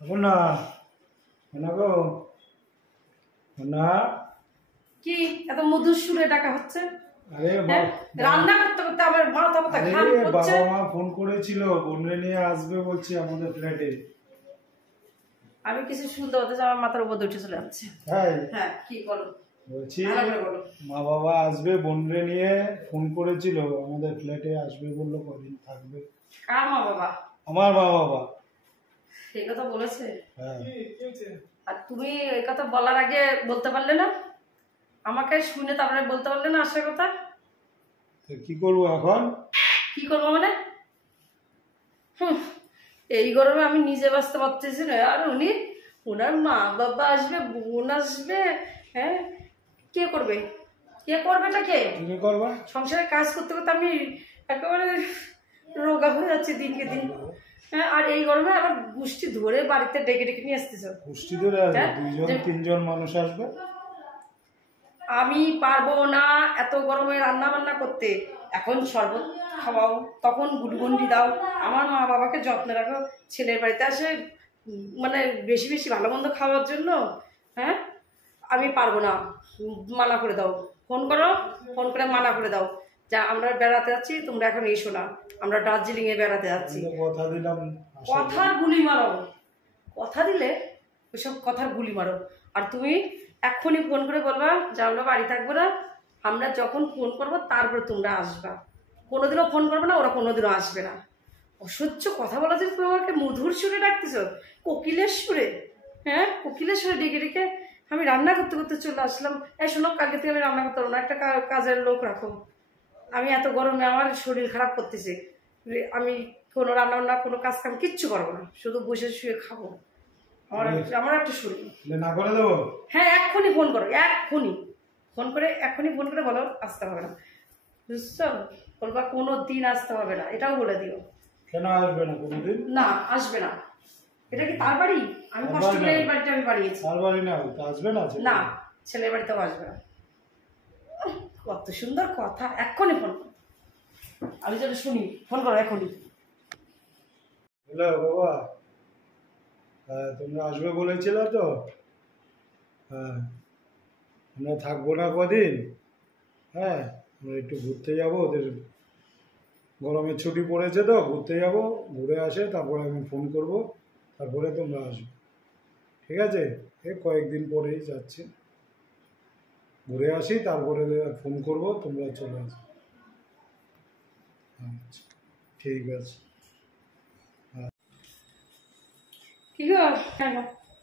না না গো না কি এত মধুর সুরে ডাকা হচ্ছে? আরে রান্না করতে করতে আবার মাথা ব্যথা ঘাম হচ্ছে। বাবা মা ফোন করেছিল বোনরে নিয়ে আসবে বলছি আমাদের ফ্ল্যাটে। আমি কিছু শুনতে হতে আমার মাথার উপর উঠে চলে যাচ্ছে। হ্যাঁ কি বলো? বলছি মা বাবা আসবে বোনরে নিয়ে ফোন করেছিল আমাদের ফ্ল্যাটে আসবে বললো কদিন থাকবে। কার মা বাবা? আমার মা বাবা। সেই কথা বলেছে? হ্যাঁ। আর তুমি এই কথা বলার আগে বলতে পারলে না? আমাকে শুনে তারপরে বলতে পারলে না আসার কথা? কি করবো এখন? কি করবো মানে? এই গরমে আমি নিজে বাঁচতে পারতেছি না। আর ওনার মা বাবা আসবে, বোন আসবে, হ্যাঁ কে করবে? কে করবেটা কে? তুমি করবা? সংসারে কাজ করতে করতে আমি একেবারে রোগা হয়ে যাচ্ছি দিনকে দিন। হ্যাঁ, আর এই গরমে আবার গুষ্টি ধরে বাড়িতে ডেকে ডেকে নিয়ে আসতেছ। গুষ্টি ধরে আসবে? দুইজন তিনজন মানুষ আসবে। আমি পারবো না এত গরমে রান্না বান্না করতে। এখন শরবত খাওয়াও, তখন গুলগুন্ডি দাও, আমার মা বাবাকে যত্নে রাখো, ছেলের বাড়িতে আসে মানে বেশি বেশি ভালো মন্দ খাওয়ার জন্য। হ্যাঁ আমি পারবো না, মানা করে দাও। ফোন করো, ফোন করে মানা করে দাও যা আমরা বেড়াতে যাচ্ছি, তোমরা এখন এসো না, আমরা দার্জিলিংয়ে বেড়াতে যাচ্ছি। কথা দিলাম। কথার গুলি মারো, কথা দিলে ওইসব কথার গুলি মারো। আর তুমি এক্ষুনি ফোন করে বলবা যে আমরা বাড়ি থাকবো না, আমরা যখন ফোন করবো তারপরে তোমরা আসবা। কোনোদিনও ফোন করবে না, ওরা কোনোদিনও আসবে না। অসহ্য কথা বলা যে তুমি আমাকে মধুর সুরে ডাকতেছ, কোকিলের সুরে। হ্যাঁ কোকিলের সুরে ডেকে ডেকে আমি রান্না করতে করতে চলে আসলাম। এই শোনো, কালকে থেকে আমি রান্না করতে পারবো না, একটা কাজের লোক রাখো। আমি এত গরমে আমার শরীর খারাপ করতেছে, আমি কোনো রান্না বান্না কোনো কাজ কাম কিচ্ছু করবো না, শুধু বসে শুয়ে খাবো। আমার একটা শরীর না করে দেবো। হ্যাঁ এক্ষুনি ফোন করো, এক্ষুনি ফোন করে এক্ষুনি ফোন করে বলো আসতে হবে না, বুঝছো? বলবা কোনো দিন আসতে হবে না, এটাও বলে দিও। কেন আসবে না কোনোদিন? না আসবে না। এটা কি তার বাড়ি? আমি কষ্ট করে এই বাড়িটা আমি বাড়িয়েছি। তার বাড়ি না, আসবে না। না ছেলের বাড়িতেও আসবে না। কত সুন্দর কথা, এক্ষুনি ফোন করো, আমি যেন শুনি। ফোন করো এক্ষুনি। হ্যালো বাবা, হ্যাঁ তোমরা আসবে বলেছিল তো? হ্যাঁ আমরা থাকবো না কদিন। হ্যাঁ আমরা একটু ঘুরতে যাবো, ওদের গরমের ছুটি পড়েছে তো ঘুরতে যাব, ঘুরে আসে তারপরে আমি ফোন করব, তারপরে তোমরা আসবে। ঠিক আছে? এই কয়েকদিন পরেই যাচ্ছি, ঘুরে আসি তারপরে ফোন করব, তোমরা চলে আসবে। আচ্ছা ঠিক আছে। কি গো? কেন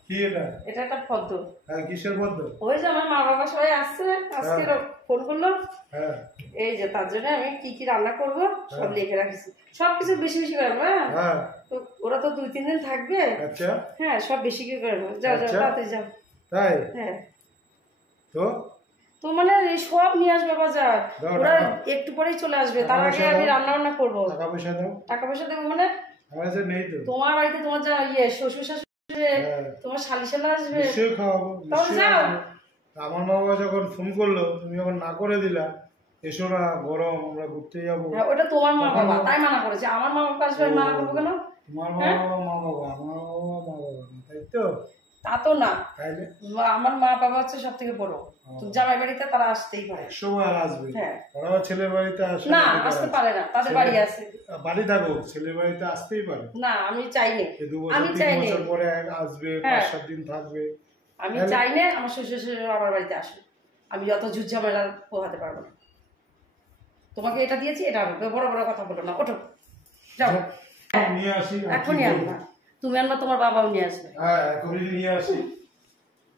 কি এটা? এটা একটা পদ্ম। হ্যাঁ কিসের পদ্ম? ওই যে আমার মা বাবা সবাই আসছে, আজকে ফোন করলো। হ্যাঁ এই যে তার জন্য আমি কি কি রান্না করবো সব লিখে রাখিছি, সবকিছু বেশি বেশি করবো। হ্যাঁ তো ওরা তো 2-3 দিন থাকবে। আচ্ছা হ্যাঁ সব বেশি করে করবো। যাও যাও তাড়াতাড়ি যাও। তাই? হ্যাঁ তো তো মানে সব নিয়ে আসবে বাজার, ওরা একটু পরেই চলে আসবে, তার আগে আমি রান্না বান্না করবো। টাকা পয়সা দাও। টাকা পয়সা দেবো মানে? আমার কাছে নেই তো। তোমার বাড়িতে তোমার যা শ্বশুর শাশুড়ি, তোমার শালিশালা আসবে, নিশ্চয়ই খাওয়াবো। যাও। আমার মা বাবা যখন ফোন করলো তুমি যখন না করে দিলা এসো না গরম আমরা ঘুরতে যাবো। হ্যাঁ ওটা তোমার মা বাবা তাই মানা করেছে, আমার মা বাবা আসবে মানা করবো কেন? তোমার মা বাবা মা বাবা, আমার মা বাবা না, তাই তো? তা তো না, আমার মা বাবা হচ্ছে সব থেকে বড়, জামাই বাড়িতে তারা আসতেই পারে, সময় আসবে। হ্যাঁ ওরা ছেলের বাড়িতে আসে না, আসতে পারে না, তাদের বাড়ি আছে। বাড়ি থাকুক, ছেলের বাড়িতে আসতেই পারে না। আমি চাই না, আমি চাই না পরে আসবে, 5-7 দিন থাকবে। আমি চাই না আমার শ্বশুর শাশুড়ি আমার বাড়িতে আসে, আমি যত ঝুট ঝামেলা পোহাতে পারবো না। তোমাকে এটা দিয়েছি, এটা হবে, বড় বড় কথা বলো না, ওঠো যাও। নিয়ে আসি এখনই আনবা, তুমি আনবা, তোমার বাবাও নিয়ে আসবে। হ্যাঁ এখনই নিয়ে আসি,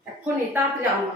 এখনই তাড়াতাড়ি আনবা।